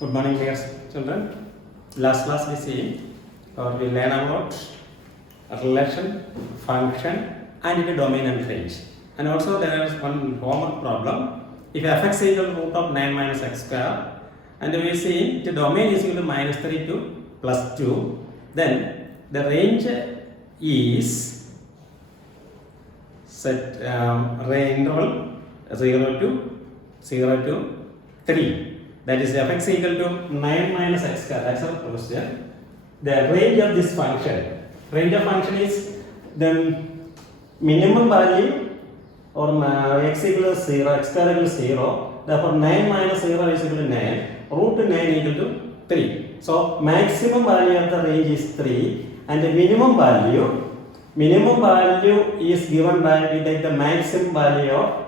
Good morning, dear children. Last class we learn about relation, function, and the domain and range. And also there is one homework problem. If f(x) is equal to root of 9 minus x square, and we see the domain is equal to minus 3 to plus 2, then the range is set interval 0 to 3. That is f(x) equal to 9 minus x square. That's our question. The range of this function. Range of function is the minimum value or x equal to 0, x square equal to 0. Therefore 9 minus 0 is equal to 9. Root 9 equal to 3. So maximum value of the range is 3, and the minimum value is given by, we take the maximum value of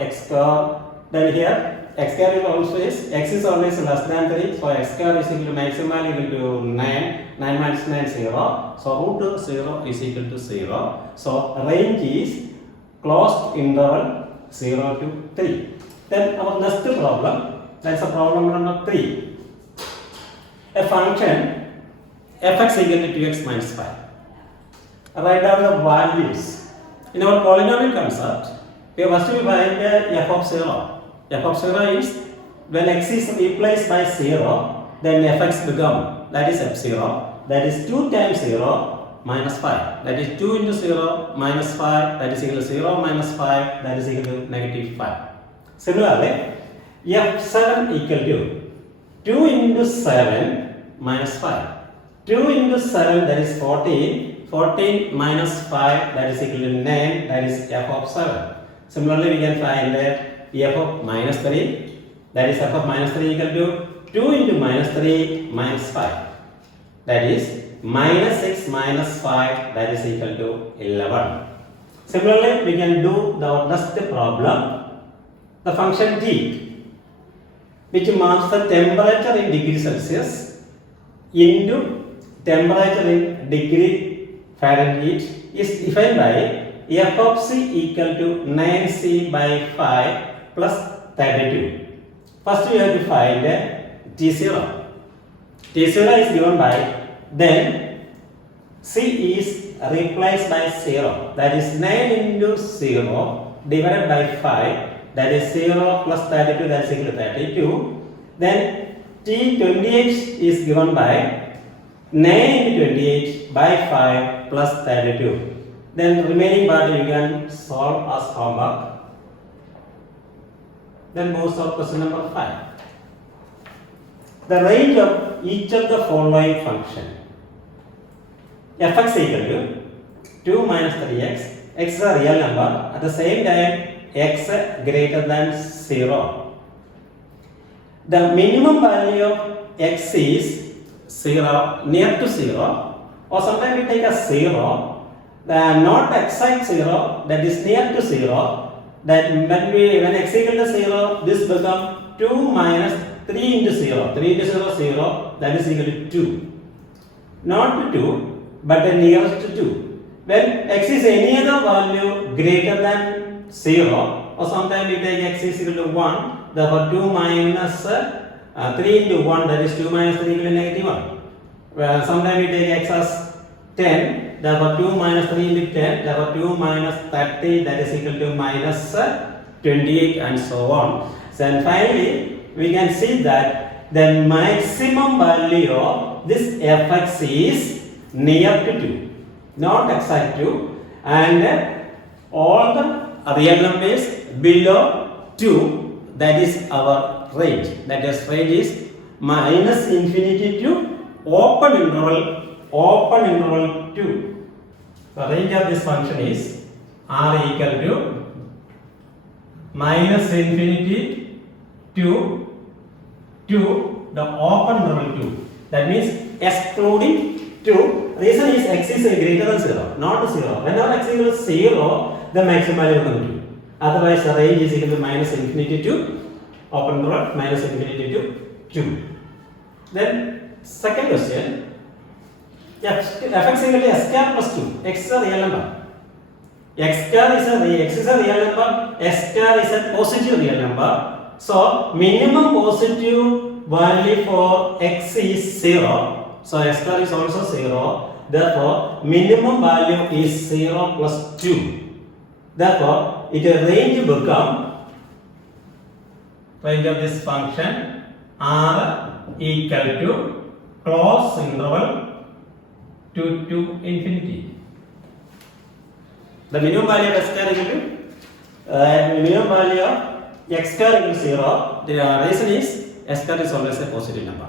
x square. Then here x square is always, x is always less than 3, so x square is equal to maximum value equal to 9, 9 minus 9 0, so root 0 is equal to 0. So range is closed interval 0 to 3. Then our next problem, that's a problem number 3. A function f(x) equal to 2x minus 5. Write down the values. In our polynomial concept, we first find f of 0. F of 0 is when x is replaced by 0, then f(x) become, that is f0, that is 2 times 0 minus 5, that is 2 into 0 minus 5, that is equal to 0 minus 5, that is equal to negative 5. Similarly, f7 equal to 2 into 7 minus 5, 2 into 7 that is 14, 14 minus 5 that is equal to 9, that is f of 7. Similarly, we can find that f of minus 3, that is f of minus 3 equal to 2 into minus 3 minus 5, that is minus 6 minus 5, that is equal to 11. Similarly, we can do the next problem, the function t, which marks the temperature in degree Celsius into temperature in degree Fahrenheit, is defined by f of c equal to 9c by 5 plus 32. First we have to find T0. T0 is given by, then c is replaced by 0. That is 9 into 0 divided by 5. That is 0 plus 32, that is equal to 32. Then T28 is given by 9 into 28 by 5 plus 32. Then the remaining part you can solve as homework. Then move to question number 5. The range of each of the following function. f(x) equal to 2 minus 3x. X is a real number. At the same time, x greater than 0. The minimum value of x is 0, near to 0, or sometimes we take a 0. Not exact 0, that is near to 0. That when x equal to 0, this becomes 2 minus 3 into 0. 3 into 0, 0, that is equal to 2. Not 2, but the nearest to 2. When x is any other value greater than 0, or sometimes we take x is equal to 1, therefore 2 minus 3 into 1, that is 2 minus 3 equal to negative 1. Well, sometimes we take x as 10. Therefore 2 minus 3 into 10, therefore 2 minus 30, that is equal to minus 28, and so on. So and finally, we can see that the maximum value of this f(x) is near to 2, not exact 2, and all the real numbers below 2, that is our range. That is, range is minus infinity to open interval 2. The range of this function is r equal to minus infinity to the open interval 2. That means excluding 2. Reason is x is greater than 0, not 0. Whenever x equals 0, the maximum value will come to 2. Otherwise, the range is equal to minus infinity to open interval minus infinity to 2. Then second question. f(x) equal to s square plus 2. X is a real number. X is a real number, S square is a positive real number. So minimum positive value for x is 0. So x square is also 0. Therefore, minimum value is 0 plus 2. Therefore, its range become range of this function r equal to close interval to infinity. The minimum value of x square is equal to minimum value of x square is 0. The reason is x square is always a positive number.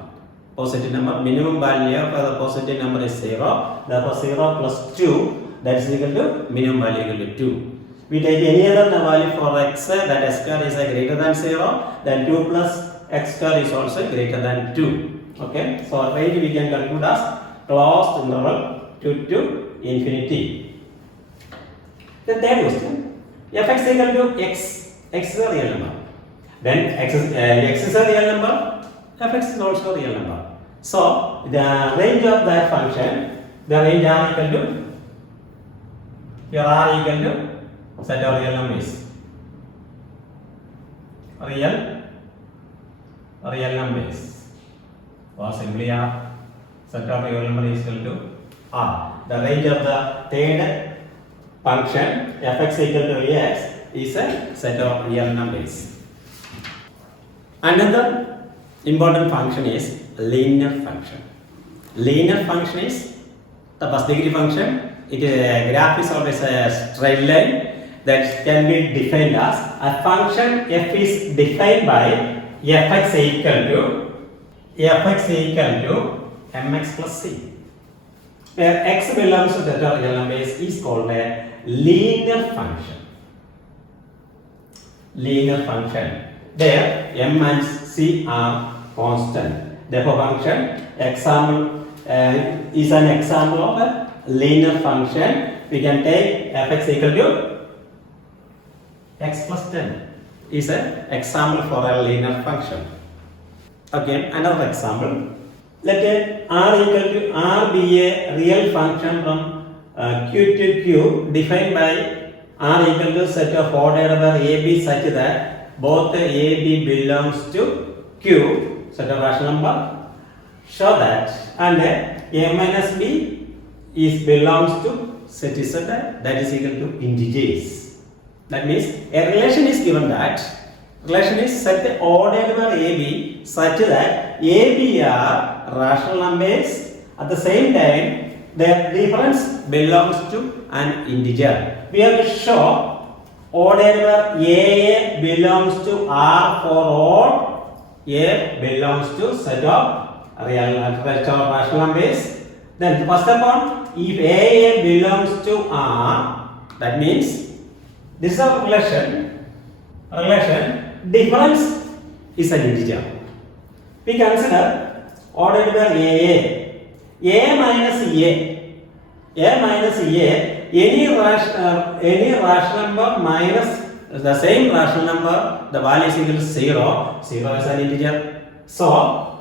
Positive number, minimum value of the positive number is 0. Therefore, 0 plus 2, that is equal to minimum value equal to 2. We take any other value for x, that x square is greater than 0, then 2 plus x square is also greater than 2. Okay, so range we can conclude as closed interval to infinity. The third question, f(x) equal to x is a real number. Then x is a real number, f(x) is also a real number. So the range of that function, the range r equal to, here r equal to set of real numbers. Real numbers. Or simply r, set of real number is equal to r. The range of the third function f(x) equal to x is a set of real numbers. Another important function is linear function. Linear function is the first degree function. Its graph is always a straight line that can be defined as a function f is defined by f(x) equal to mx plus c, where x belongs to the real numbers is called a linear function. Linear function. There m and c are constant. Therefore, function example is an example of a linear function. We can take f(x) equal to x plus 10 is an example for a linear function. Again, another example. Let r equal to r be a real function from q to q defined by r equal to set of ordered over ab such that both ab belongs to q, set of rational number. Show that, and a minus b is belongs to set z, that is equal to integers. That means a relation is given that relation is set ordered over AB such that AB are rational numbers. At the same time, their difference belongs to an integer. We have to show ordered over AA belongs to R for all A belongs to set of rational numbers. Then first of all, if AA belongs to R, that means this is a relation. Difference is an integer. We consider ordered by A minus A, any rational number minus the same rational number, the value is equal to 0. 0 is an integer. So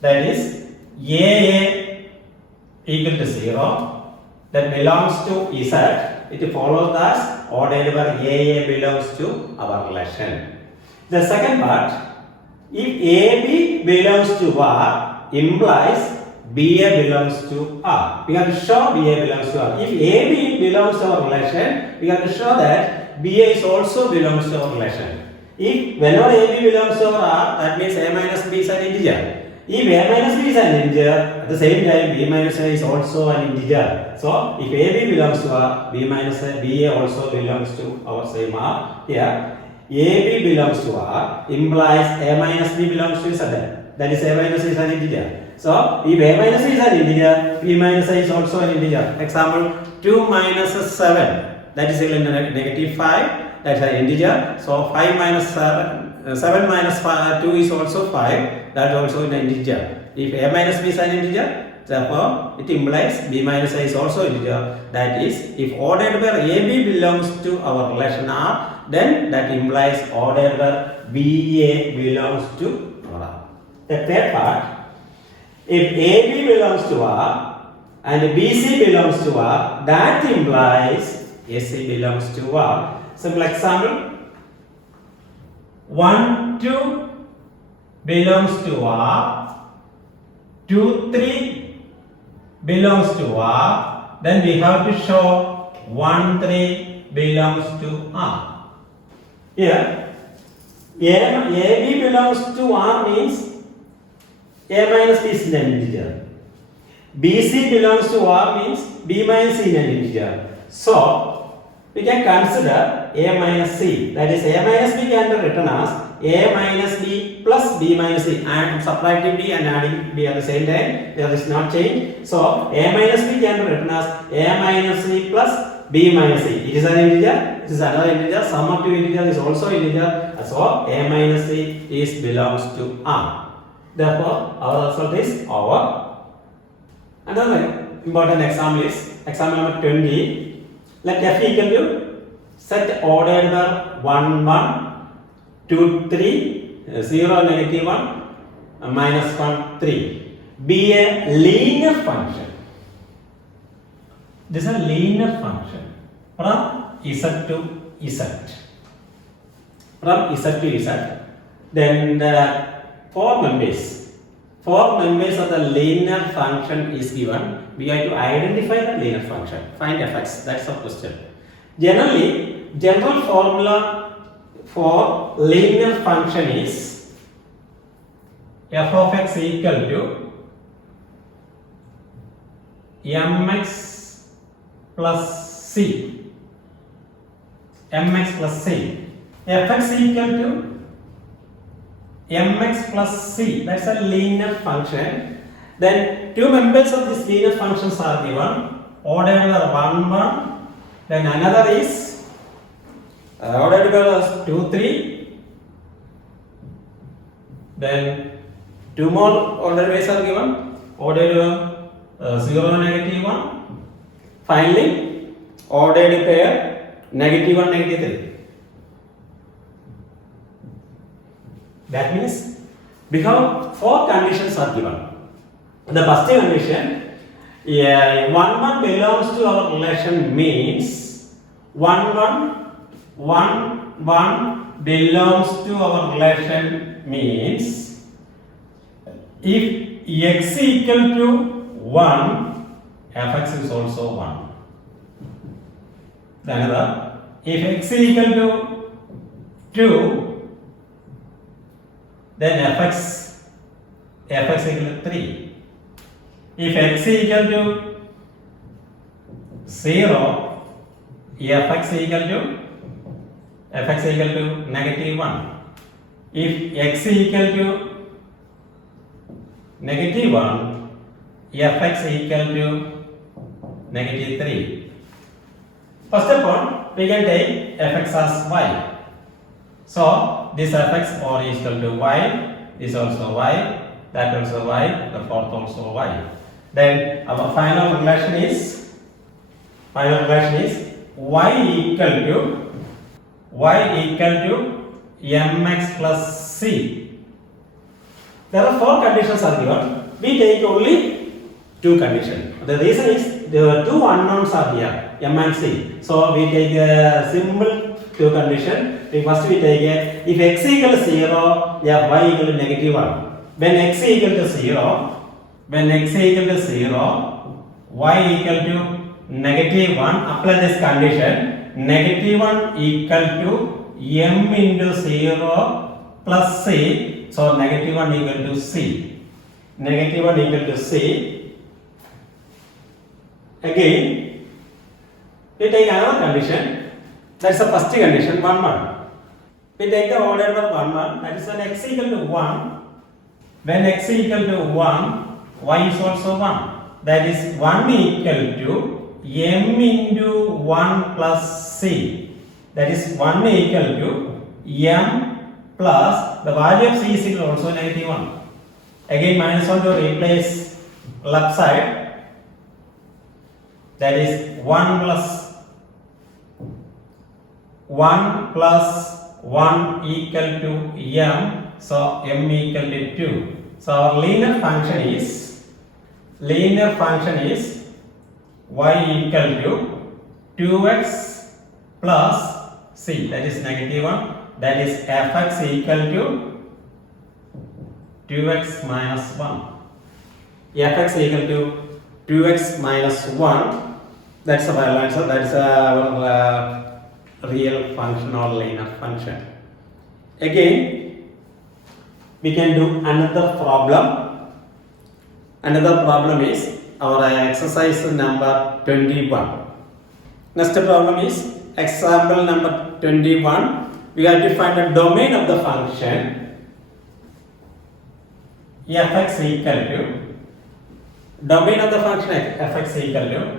that is A equal to 0. That belongs to Z. It follows that ordered by AA belongs to our relation. The second part, if AB belongs to R, implies BA belongs to R. We have to show BA belongs to R. If AB belongs to our relation, we have to show that BA is also belongs to our relation. If whenever AB belongs to R, that means A minus B is an integer. If A minus B is an integer, at the same time B minus A is also an integer. So if AB belongs to R, B minus A, BA also belongs to our same R. Here AB belongs to R implies A minus B belongs to Z. That is A minus is an integer. So if A minus is an integer, B minus A is also an integer. Example 2 minus 7, that is equal to negative 5, that is an integer. So 5 minus 7 minus 2 is also 5, that is also an integer. If A minus B is an integer, therefore it implies B minus A is also integer. That is, if ordered where AB belongs to our relation R, then that implies ordered where BA belongs to R. The third part, if AB belongs to R and BC belongs to R, that implies AC belongs to R. Simple example, 1, 2 belongs to R, 2, 3 belongs to R, then we have to show 1, 3 belongs to R. Here, AB belongs to R means A minus B is an integer. BC belongs to R means B minus C is an integer. So, we can consider A minus C. That is, A minus B can be written as A minus B plus B minus C. And subtracting B and adding B at the same time. There is no change. So, A minus B can be written as A minus C plus B minus C. It is an integer. It is another integer. Sum of two integers is also integer. So, A minus C belongs to R. Therefore, our result is over. Another important example is example number 20. Let f equal to set order number 1, 1, 2, 3, 0, negative 1, minus 1, 3. Be a linear function. This is a linear function from Z to Z. From Z to Z. Then the four members of the linear function is given. We have to identify the linear function. Find fx. That's the question. Generally, general formula for linear function is f of x equal to mx plus c. Mx plus c. Fx equal to mx plus c. That's a linear function. Then two members of this linear functions are given. Order number 1, 1. Then another is order number 2, 3. Then two more order ways are given. Order number 0, negative 1. Finally, ordered pair negative 1, negative 3. That means we have four conditions are given. The first condition, 1, 1 belongs to our relation means 1, 1 belongs to our relation means if x equal to 1, fx is also 1. Then another, if x equal to 2, then fx equal to 3. If x equal to 0, fx equal to negative 1. If x equal to negative 1, fx equal to negative 3. First of all, we can take fx as y. So, this fx or is equal to y, this also y, that also y, the fourth also y. Then our final relation is y equal to mx plus c. There are four conditions are given. We take only two conditions. The reason is there are two unknowns are here, m and c. So we take a simple two condition. First we take a, if x equal to 0, y equal to negative 1. When x equal to 0, y equal to negative 1, apply this condition, negative 1 equal to m into 0 plus c, so negative 1 equal to c. Negative 1 equal to c. Again, we take another condition, that's the first condition, 1, 1. We take the order number 1, 1, that is when x equal to 1. When x equal to 1, y is also 1. That is 1 equal to m into 1 plus c. That is 1 equal to m plus the value of c is equal also negative 1. Again minus 1 to replace left side. That is 1 plus 1 equal to m. So m equal to 2. So our linear function is y equal to 2x plus c, that is negative 1, that is fx equal to 2x minus 1. Fx equal to 2x minus 1. That's the final answer. That's our real function or linear function. Again, we can do another problem. Another problem is our exercise number 21. Next problem is example number 21. We have to find the domain of the function fx equal to, domain of the function fx equal to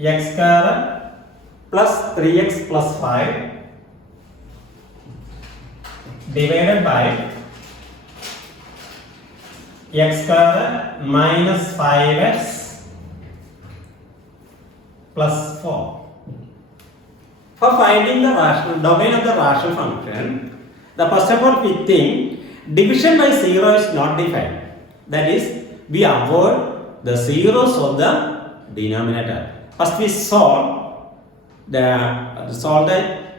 x square plus 3x plus 5 divided by x square minus 5x plus 4. For finding the rational domain of the rational function, the first of all we think division by 0 is not defined. That is, we avoid the zeros of the denominator. First we solve the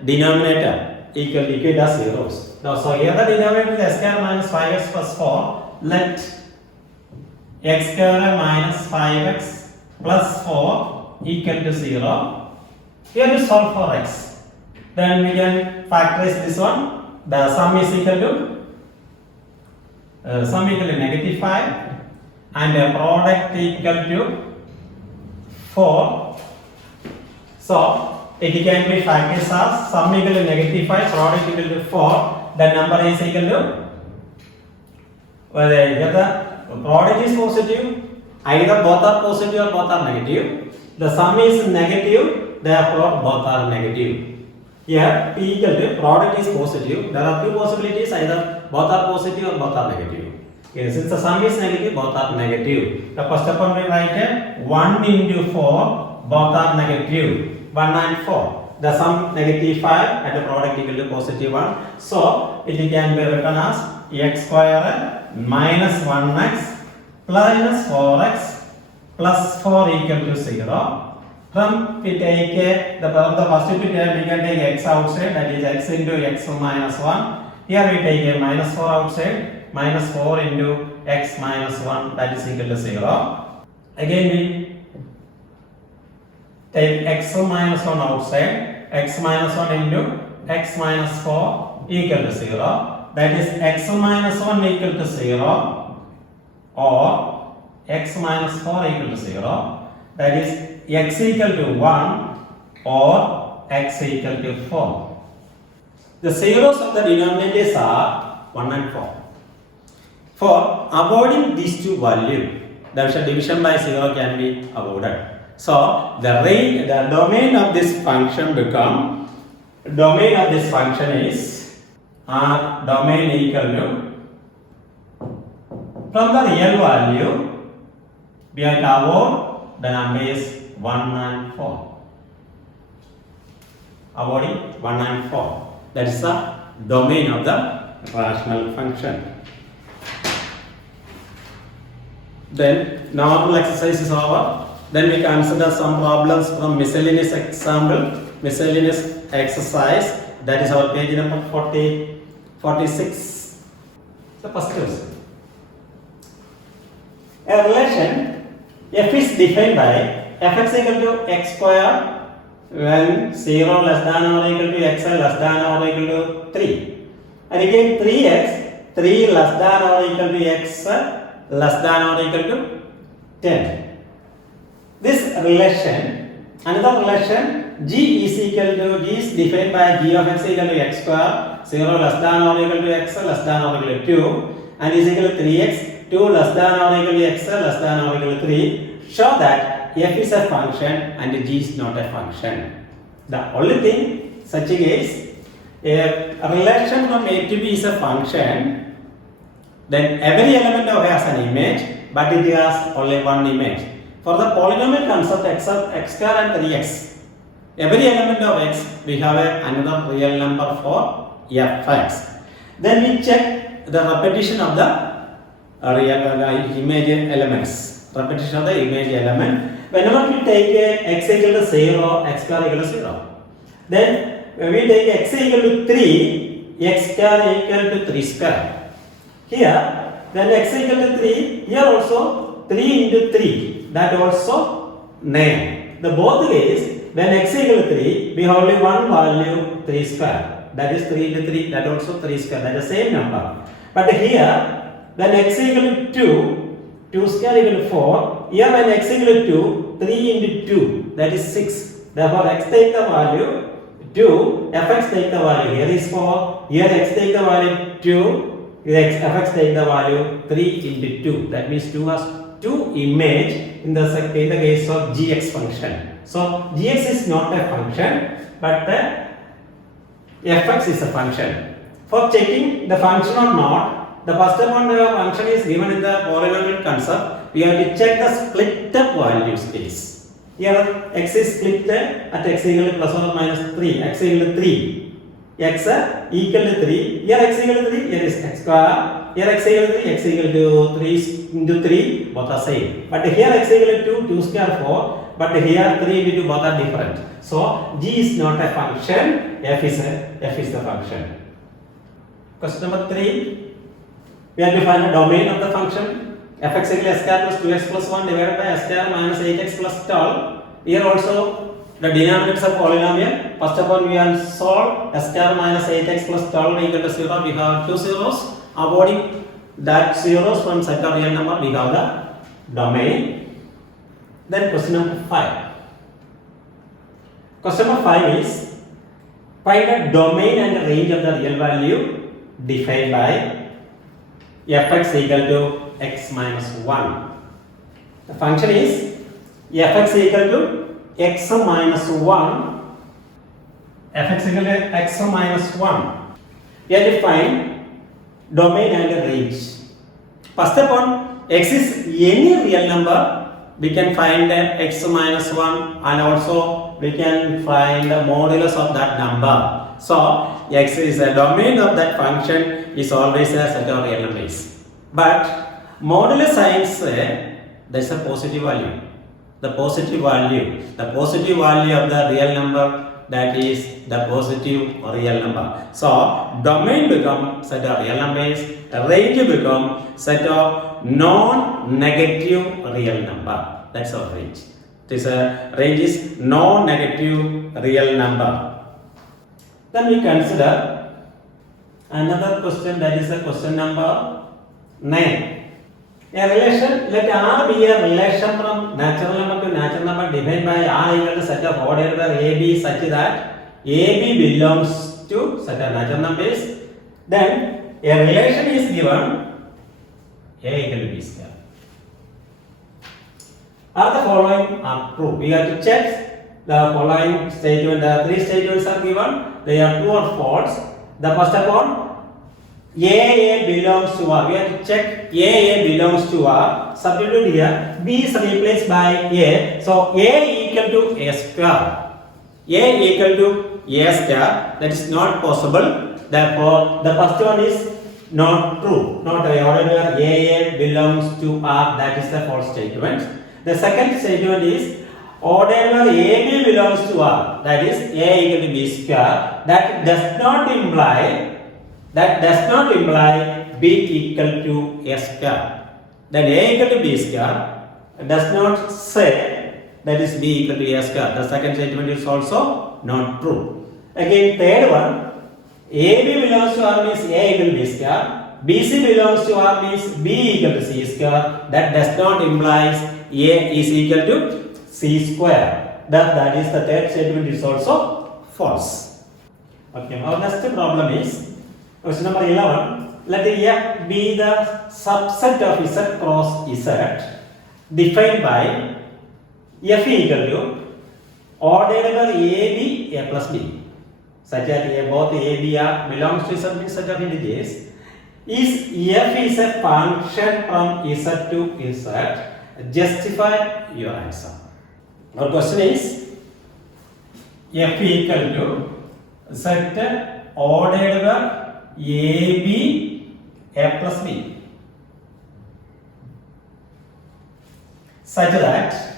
denominator equal as zeros. Now, so here the denominator is x square minus 5x plus 4. Let x square minus 5x plus 4 equal to 0. Here we solve for x. Then we can factorize this one. The sum is equal to negative 5 and a product equal to 4. So it can be factorized as sum equal to negative 5, product equal to 4. The number is equal to, whether the product is positive, either both are positive or both are negative. The sum is negative, therefore both are negative. Here P equal to product is positive. There are two possibilities, either both are positive or both are negative. Okay, since the sum is negative, both are negative. The first step we write 1 into 4, both are negative. 1 and 4. The sum negative 5 and the product equal to positive 1. So it can be written as x square minus 1x plus 4x plus 4 equal to 0. From we take the first two term, we can take x outside, that is x into x minus 1. Here we take a minus 4 outside, minus 4 into x minus 1, that is equal to 0. Again we take x minus 1 outside, x minus 1 into x minus 4 equal to 0. That is x minus 1 equal to 0 or x minus 4 equal to 0. That is x equal to 1 or x equal to 4. The zeros of the denominators are 1 and 4. For avoiding these two values, the division by 0 can be avoided. So the domain of this function is domain equal to, from the real value we have to avoid the number is 1 and 4. Avoiding 1 and 4. That is the domain of the rational function. Then normal exercise is over. Then we consider some problems from miscellaneous exercise. That is our page number 46. The first question. A relation f is defined by fx equal to x square when 0 less than or equal to x less than or equal to 3. And again 3x, 3 less than or equal to x less than or equal to 10. This relation, another relation, g is equal to, g is defined by g of x equal to x square, 0 less than or equal to x less than or equal to 2, and is equal to 3x, 2 less than or equal to x less than or equal to 3. Show that f is a function and g is not a function. The only thing such is, a relation from a to b is a function, then every element of has an image, but it has only one image. For the polynomial concept except x square and 3x, every element of x we have another real number for fx. Then we check the repetition of the real image elements. Repetition of the image element. Whenever we take x equal to 0, x square equal to 0. Then when we take x equal to 3, x square equal to 3 square. Here, then x equal to 3, here also 3 into 3, that also 9. The both ways, when x equal to 3, we have only one value 3 square. That is 3 into 3, that also 3 square, that is the same number. But here, when x equal to 2, 2 square equal to 4, here when x equal to 2, 3 into 2, that is 6. Therefore, x take the value 2, fx take the value, here is 4, here x take the value 2, here fx take the value 3 into 2. That means 2 has 2 image in the case of gx function. So, gx is not a function, but fx is a function. For checking the function or not, the first one function is given in the polynomial concept. We have to check the split up values case. Here x is split at x equal to plus or minus 3, x equal to 3, x equal to 3, here x equal to 3, here is x square, here x equal to 3, x equal to 3 into 3, both are same. But here x equal to 2, 2 square 4, but here 3 into 2, both are different. So g is not a function, f is the function. Question number 3, we have to find the domain of the function. Fx equal to s square plus 2x plus 1 divided by s square minus 8x plus 12. Here also the denominators are polynomial. First of all, we have solved s square minus 8x plus 12 equal to 0. We have two zeros. Avoiding that zeros from set of real number, we have the domain. Then question number 5. Question number 5 is find the domain and the range of the real value defined by fx equal to x minus 1. The function is fx equal to x minus 1. Fx equal to x minus 1. We have to find domain and range. First of all, x is any real number. We can find x minus 1 and also we can find the modulus of that number. So, x is the domain of that function is always a set of real numbers. But modulus signs there is a positive value. The positive value of the real number, that is the positive real number. So domain become set of real numbers, range become set of non-negative real number. That's our range. This range is non-negative real number. Then we consider another question, that is a question number 9. A relation, let R be a relation from natural number to natural number defined by R equal to set of odd order AB such that AB belongs to set of natural numbers. Then a relation is given A equal to B square. Are the following are true? We have to check the following statement. The three statements are given. They are true or false. The first one, A belongs to R. We have to check A belongs to R. Substitute here. B is replaced by A. So A equal to A square. A equal to A square. That is not possible. Therefore, the first one is not true. Not where A belongs to R. That is the false statement. The second statement is whatever AB belongs to R. That is A equal to B square. That does not imply B equal to A square. Then A equal to B square does not say that is B equal to A square. The second statement is also not true. Again, third one, AB belongs to R means A equal to B square. BC belongs to R means B equal to C square. That does not imply A is equal to C square. That is the third statement is also false. Okay, our next problem is question number 11. Let F be the subset of Z cross Z defined by F equal to ordered over AB A plus B, such that both A B are belongs to Z means set of integers. Is F is a function from Z to Z? Justify your answer. Our question is F equal to Z ordered over AB A plus B, such that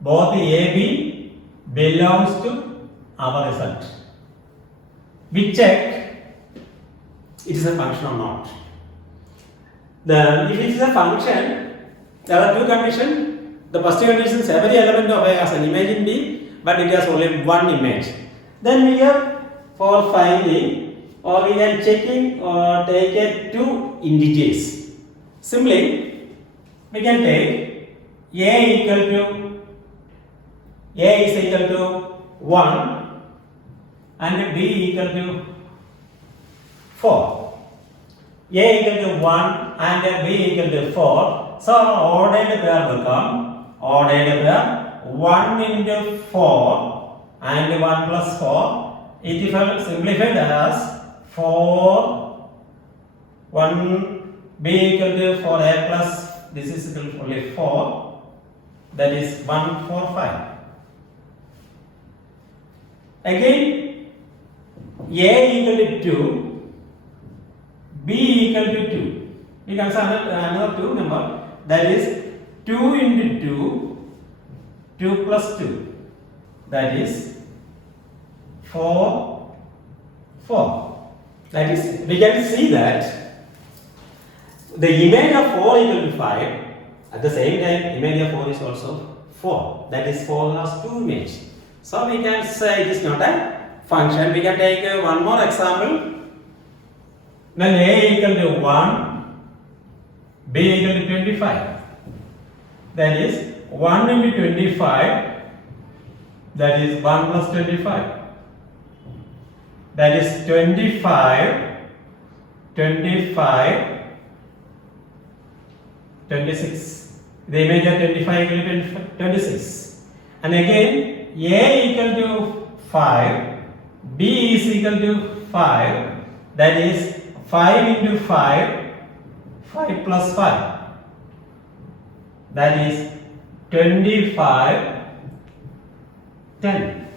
both AB belongs to our result. We check it is a function or not. If it is a function, there are two conditions. The first condition is every element of A has an image in D, but it has only one image. Then we have for finding, or we can checking or take it two integers. Simply, we can take A is equal to 1 and B equal to 4. A equal to 1 and B equal to 4. So our ordered pair become ordered pair 1 into 4 and 1 plus 4. It is simplified as 4 1 B equal to 4A plus this is equal to only 4, that is 1 4 5. Again A equal to 2, B equal to 2. We can consider another 2 number, that is 2 into 2, 2 plus 2, that is 4 4. That is, we can see that the image of 4 equal to 5, at the same time image of 4 is also 4, that is 4 has 2 images. So we can say it is not a function. We can take one more example. When A equal to 1, B equal to 25, that is 1 into 25, that is 1 plus 25, that is 25, 25, 26. The image of 25 equal to 26. And again A equal to 5, B is equal to 5, that is 5 into 5, 5 plus 5, that is 25, 10.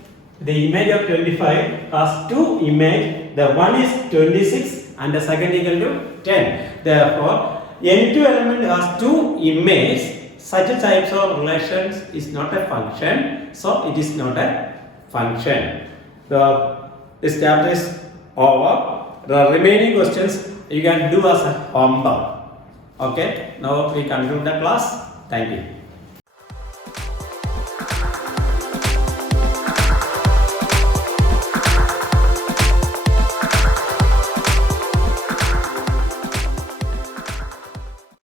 The image of 25 has two images, the one is 26 and the second equal to 10. Therefore, any two element has two images. Such types of relations is not a function, so it is not a function. This chapter is over. The remaining questions you can do as a homework. Okay, now we conclude the class. Thank you.